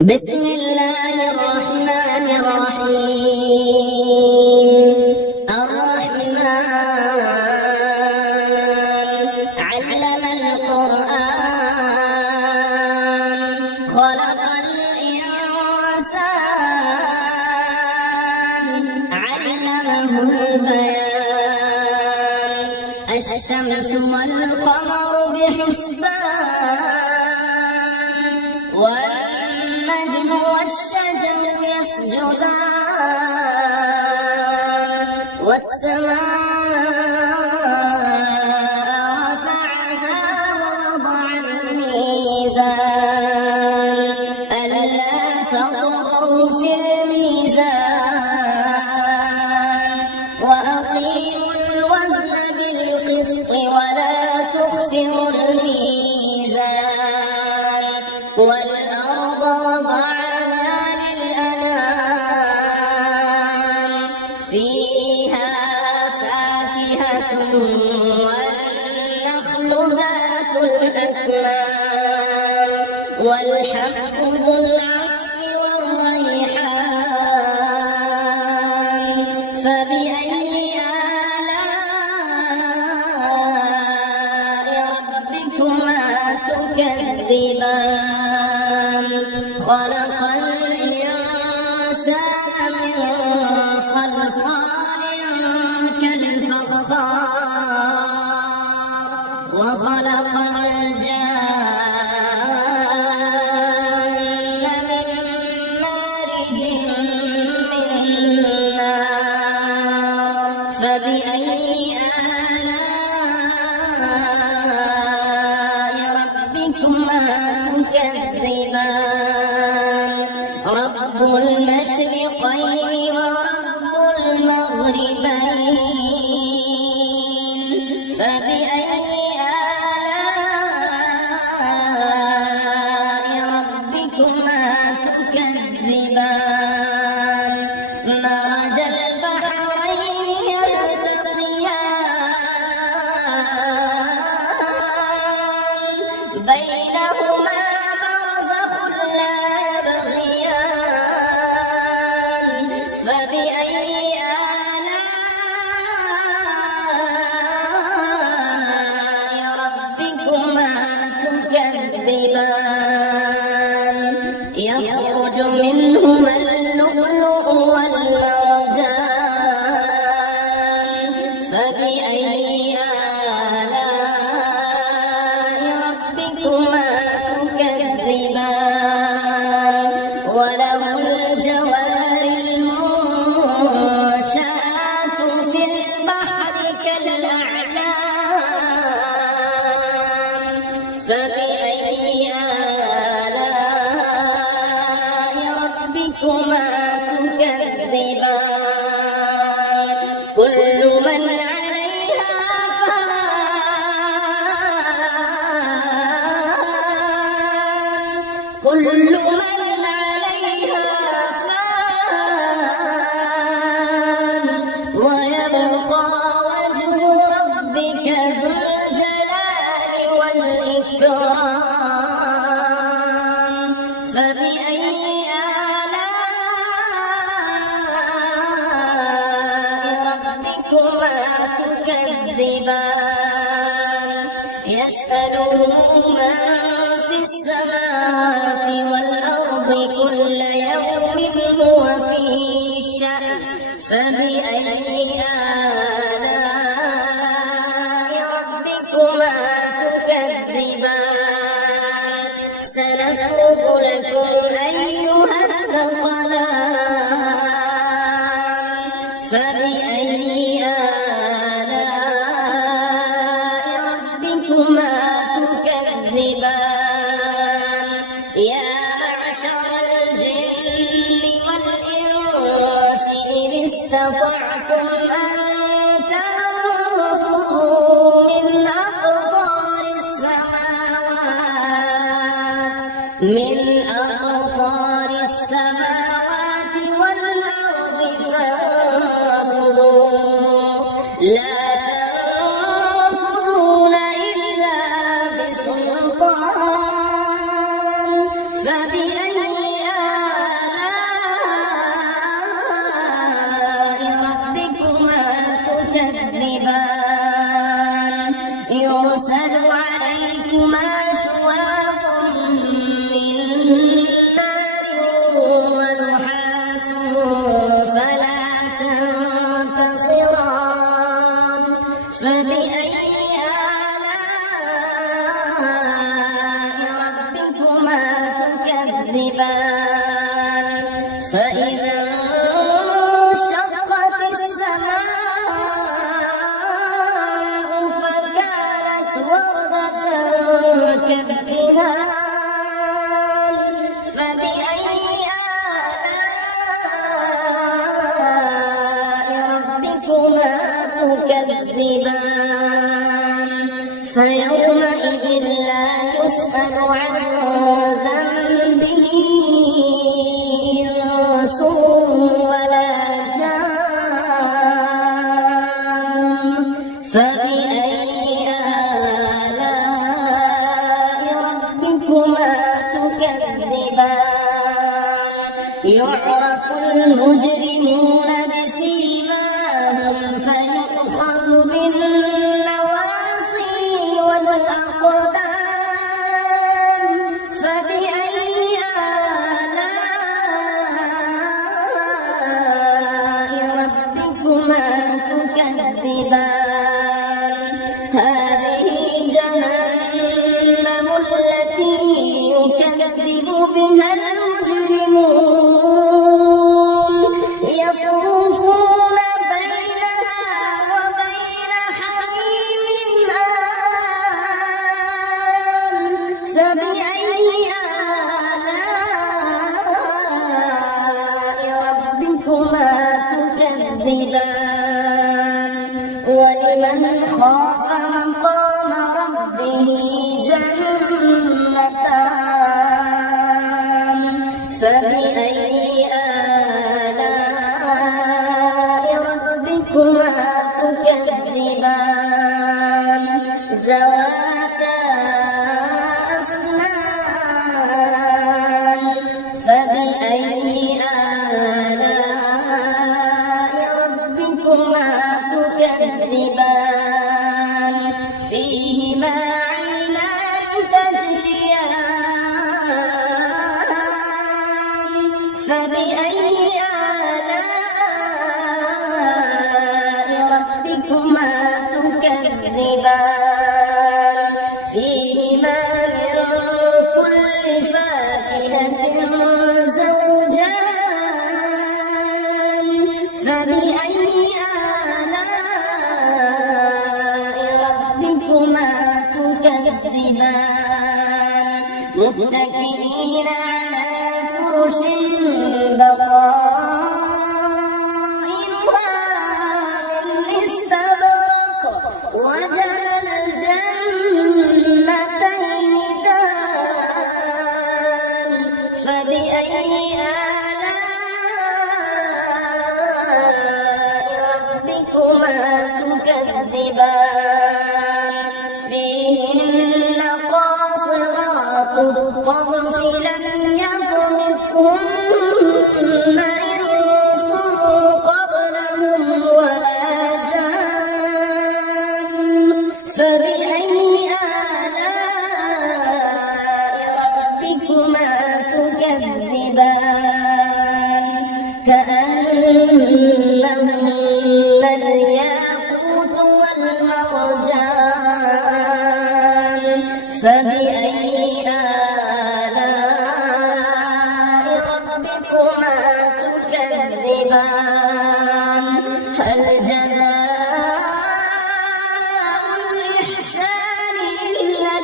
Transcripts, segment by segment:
بسم الله الرحمن الرحيم. الرحمن علم القرآن خلق الإنسان علمه البيان. الشمس والقمر بحسبان والنجم والشجر يسجدان والسماء رفعها ووضع الميزان ألا تطغوا في الميزان وأقيموا الوزن بالقسط ولا تخسروا الميزان والأرض وضعها للأنام فيها فاكهة والنخل ذات الأكمام والحب ذو العصف والريحان فبأي آلاء ربكما تكذبان. خلق الإنسان من صلصال كالفخار وخلق الجان من مارج من نار فبأي آلاء ربكما تكذبان. رب المشرقين ورب المغربين فبأي آلاء ربكما تكذبان. مرج البحرين يلتقيان بينهما برزخ لا يبغيان فبأي آلاء ربكما تكذبان. يخرج منهما اللؤلؤ والمرجان فبأي آلاء ربكما تكذبان. وله الجوار المنشآت في البحر كالأعلام فبأي آلاء ربكما تكذبان. كل من عليها فان كل من عليها فان ويبقى وجه ربك ذو الجلال والإكرام فبأي آلاء ربكما تكذبان. يسأله من في السماوات والأرض كل يوم هو في شأن فبأي آلاء ربكما تكذبان. سنفرغ لكم أيها الثقلان فبأي آلاء ربكما تكذبان. يا معشر الجن والإنس إن استطعتم أن تنفذوا من أقطار السماوات والأرض فانفذوا لا تنفذون إلا بسلطان فبأي تكذبان فإذا انشقت السماء فكانت وردة كالدهان فبأي آلاء ربكما تكذبان فيومئذ لا يسأل عن ذنبه إنس ولا جان فبأي آلاء ربكما تكذبان يعرف المجرمون بسيماهم فيؤخذ بالنواصي والأقدام فبأي آلاء ربكما تكذبان هذه جهنم التي يكذب بها المجرمون يطوفون بينها وبين حميم آن فبأي آلاء ربكما تكذبان ولمن خاف مقام ربه جنتان فبأي آلاء ربكما تكذبان ذواتا أفنان فبأي آلاء ربكما تكذبان فيهما عينان تجريان فبأي آلاء ربكما تكذبان فيهما من كل فاكهة زوجان فبأي آلاء ربكما تكذبان متكئين على فرش بطائنها من استبرق وجنى الجنتين دان فبأي آلاء ربكما تكذبان فيهن قاصرات الطرف لم يطمثهن إنس قبلهم ولا جان فبأي آلاء ربكما تكذبان كأنهن الياقوت والمرجان فبأي آلاء ربكما تكذبان هل جزاء الإحسان إلا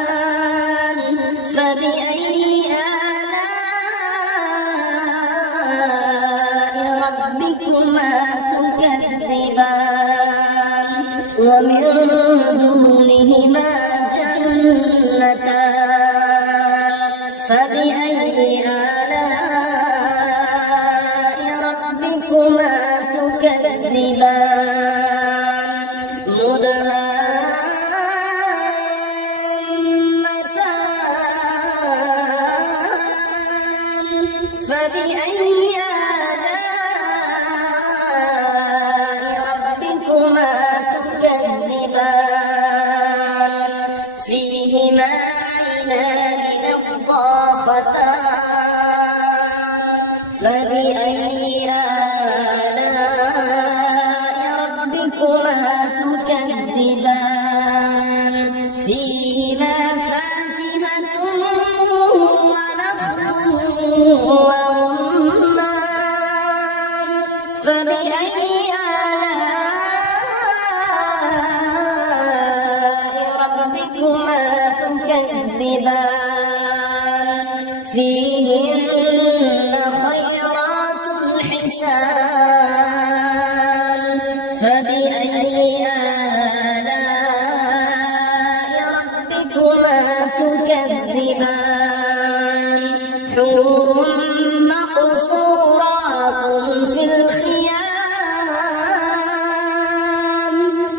الإحسان فبأي آلاء ربكما تكذبان ومن دونهما جنتان فبأي آلاء ربكما تكذبان مدهامتان فبأي آلاء ربكما تكذبان فيهما عينان نضاختان فبأي آلاء ربكما تكذبان فيهما فاكهة فيهن خيرات حسان فبأي آلاء ربكما تكذبان حور مقصورات في الخيام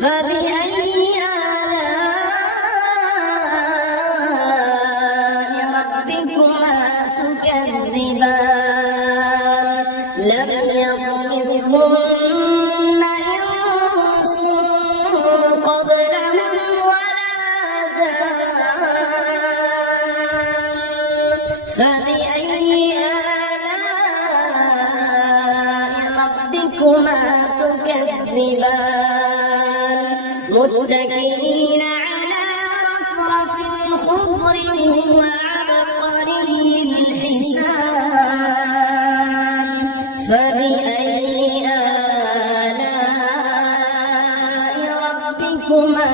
فبأي آلاء ربكما تكذبان لم يطمثهن إنس قبلهم ولا جان فبأي آلاء ربكما تكذبان متكئين على رفرف خضر وعبقري حسان فبأي آلاء ربكما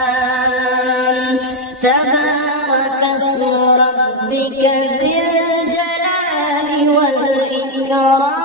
تكذبان تبارك اسم ربك ذي الجلال والإكرام